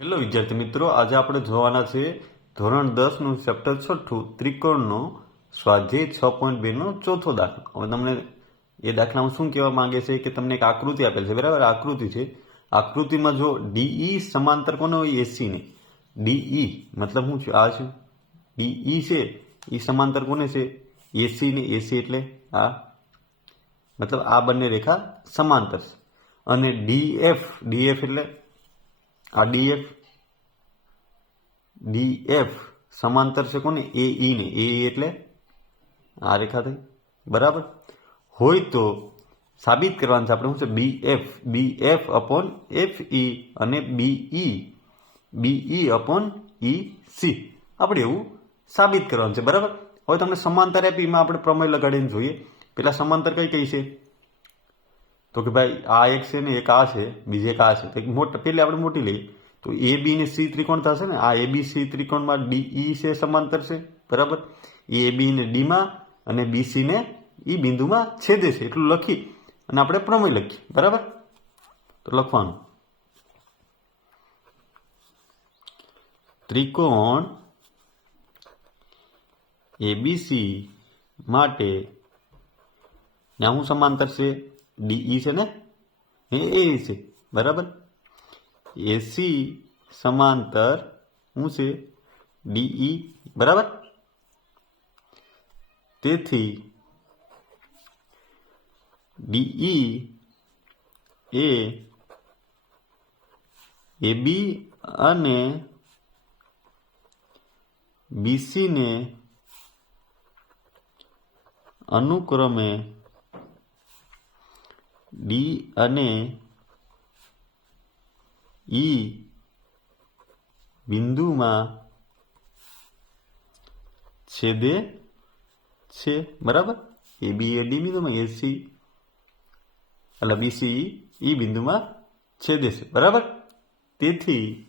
Hello વિદ્યાર્થી મિત્રો, આજે આપણે જોવાના છે ધોરણ દસનું ચેપ્ટર છઠ્ઠું, ત્રિકોણનો સ્વાધ્યાય છ પોઈન્ટ બેનો ચોથો દાખલો. હવે તમને એ દાખલામાં શું કહેવા માંગે છે કે તમને એક આકૃતિ આપેલ છે, બરાબર? આકૃતિ છે. આકૃતિમાં જો ડીઈ સમાંતર કોને હોય? એસી ને. ડીઈ મતલબ શું છે? આ છે. ડીઈ છે, એ સમાંતર કોને છે? એસી ને. એસી એટલે આ. મતલબ આ બંને રેખા સમાંતર છે. અને ડીએફ ડીએફ એટલે આ ડીએફ ડીએફ સમાંતર છે કોને? એ ઈ ને. એ એટલે આ રેખા થઈ. બરાબર? હોય તો સાબિત કરવાનું છે આપણે શું છે? B F B F upon F E અને બી ઈ બી ઈ અપોન ઈ સી આપણે એવું સાબિત કરવાનું છે. બરાબર? હવે તમને સમાંતર આપી એમાં આપણે પ્રમેય લગાડીને જોઈએ. પેલા સમાંતર કઈ કઈ છે? તો કે ભાઈ, આ એક છે ને એક આ છે, બીજે એક આ છે. તો મોટા, પેલી આપણે મોટી લઈએ. તો એ, બી ને સી ત્રિકોણ થશે ને? આ એ, બી, સી ત્રિકોણમાં ડી, ઈ છે સમાંતર છે. બરાબર? એ, બી ને ડીમાં અને બી, સી ને ઈ બિંદુમાં છેદે છે. એટલું લખી અને આપણે પ્રમેય લખીએ. બરાબર? તો લખવાનું. ત્રિકોણ એબીસી માટે ત્યાં હું સમાંતર છે? ડીઈ છે ને? એ એ છે. બરાબર? એસી સમાંતર શું છે? ડીઈ બરાબર? તેથી ડીઈ એ એબી અને બીસીને અનુક્રમે ડી અને ઈ બિંદુમાં છેદે છે, બરાબર? એ બી એ ડી બિંદુમાં એસી એટલે બીસી ઈ બિંદુમાં છેદે છે, બરાબર? તેથી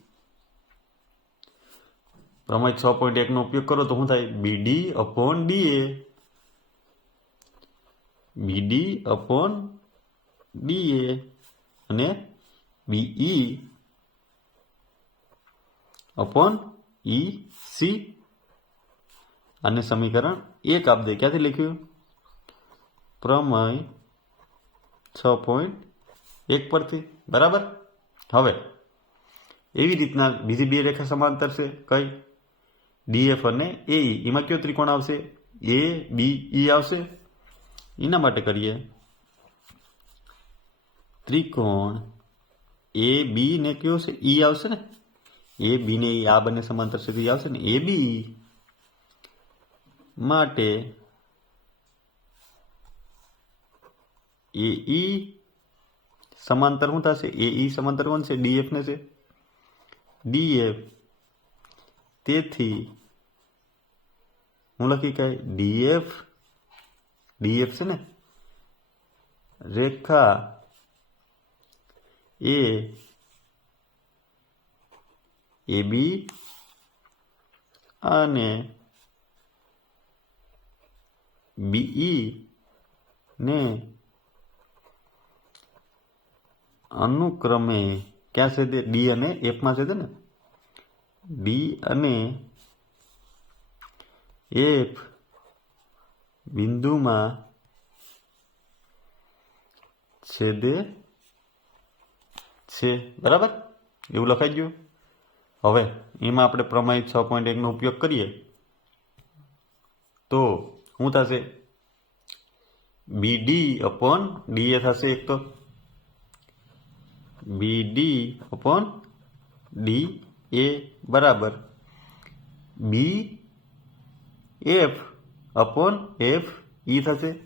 પ્રમેય છ પોઈન્ટ એકનો ઉપયોગ કરો તો શું થાય? BD upon DA BD upon DA અને બીઈ અપોન ઈ સી અને સમીકરણ એક આપ દે. ક્યાંથી લખ્યું? પ્રમેય છ પોઈન્ટ એક પરથી. બરાબર? હવે, એવી રીતના બીજી બે રેખા સમાંતર છે કઈ? ડીએફ અને એ એમાં કયો ત્રિકોણ આવશે? એ બી ઈ આવશે? એના માટે કરીએ ત્રિકોણ. એ બી ને કયો છે? ઈ આવશે ને? એ બી ને આ બંને સમાંતર સુધી આવશે ને? એ બી માટે એ ઈ સમાંતર શું થશે? એ ઈ સમાંતર છે ડીએફ ને છે. ડીએફ તેથી હું લખી કહે ડીએફ ડીએફ છે ને? રેખા એ એ બી, અને બીઈ ને અનુક્રમે ક્યાં છે તે? ડી અને એફમાં છે તે ને? ડી અને એફ બિંદુમાં છેદે છે, બરાબર? એવું લખાઈ ગયું? હવે, એમાં આપણે પ્રમાણિત છ પોઈન્ટ એકનો ઉપયોગ કરીએ. તો, શું થશે? B D upon D A થશે એક તો. B D upon D A બરાબર. B F upon F E થશે.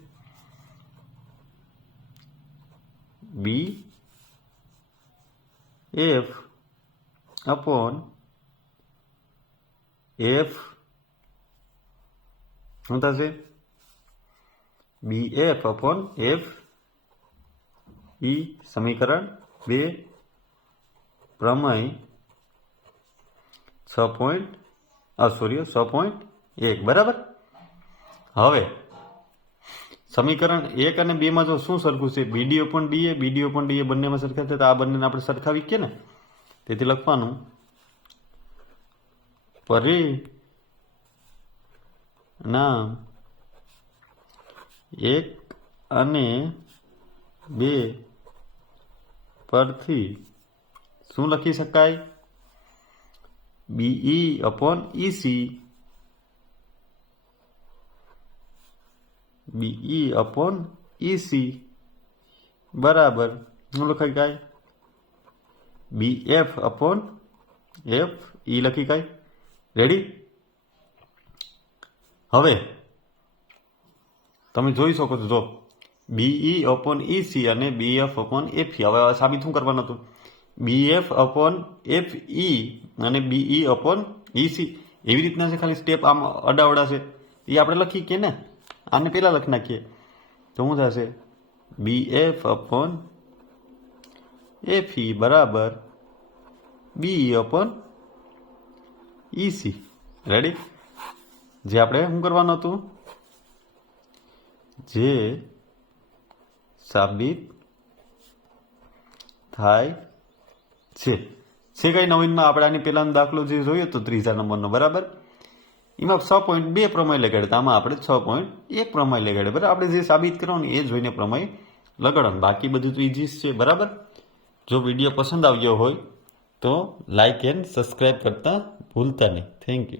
બી એફ અપોન એફ શું થશે B F upon F E સમીકરણ બે પ્રમેય છ પોઈન્ટ સોરી છ પોઈન્ટ એક બરાબર હવે સમીકરણ એક અને બે માં જો શું સરખું છે? બીડીઓ પણ ડીએ બીડીઓ પણ ડીએ બંનેમાં સરખા છે, તો આ બંનેને આપણે સરખાવી કે ને તેથી લખવાનું પરિણામ એક અને બે પરથી શું લખી શકાય? BE upon EC BE upon EC બરાબર. શું લખાય કાંઈ? B F upon F E લખી કાંઈ? રેડી હવે, તમે જોઈ શકો છો, જો. બીઈ અપોન ઈસી અને બી એફ અપોન એફ હવે સાબિત શું કરવાનું હતું? B F upon F E અને બીઈ અપોન ઈસી એવી રીતના છે, ખાલી સ્ટેપ આમ અડાવડા છે. એ આપણે લખી કે ને? આને પહેલાં લખી નાખીએ તો શું થશે B F upon F E બરાબર બી અપોન ઈસી રેડી જે આપણે શું કરવાનું હતું? જે સાબિત થાય છે. છે કઈ નવીનમાં આપણે આની પહેલાનો દાખલો જે જોયો હતો ત્રીજા નંબરનો, બરાબર? એમાં છ પોઈન્ટ બે પ્રમેય લગાડ્યા આમાં આપણે છ પોઈન્ટ એક પ્રમેય લગાડે બરાબર? આપણે જે સાબિત કરવાનું એ જોઈને પ્રમેય લગાડવાનું. બાકી બધું તો ઇઝી છે. બરાબર? જો વીડિયો પસંદ આવ્યો હોય તો લાઇક એન્ડ સબસ્ક્રાઈબ કરતાં ભૂલતા નહીં. Thank you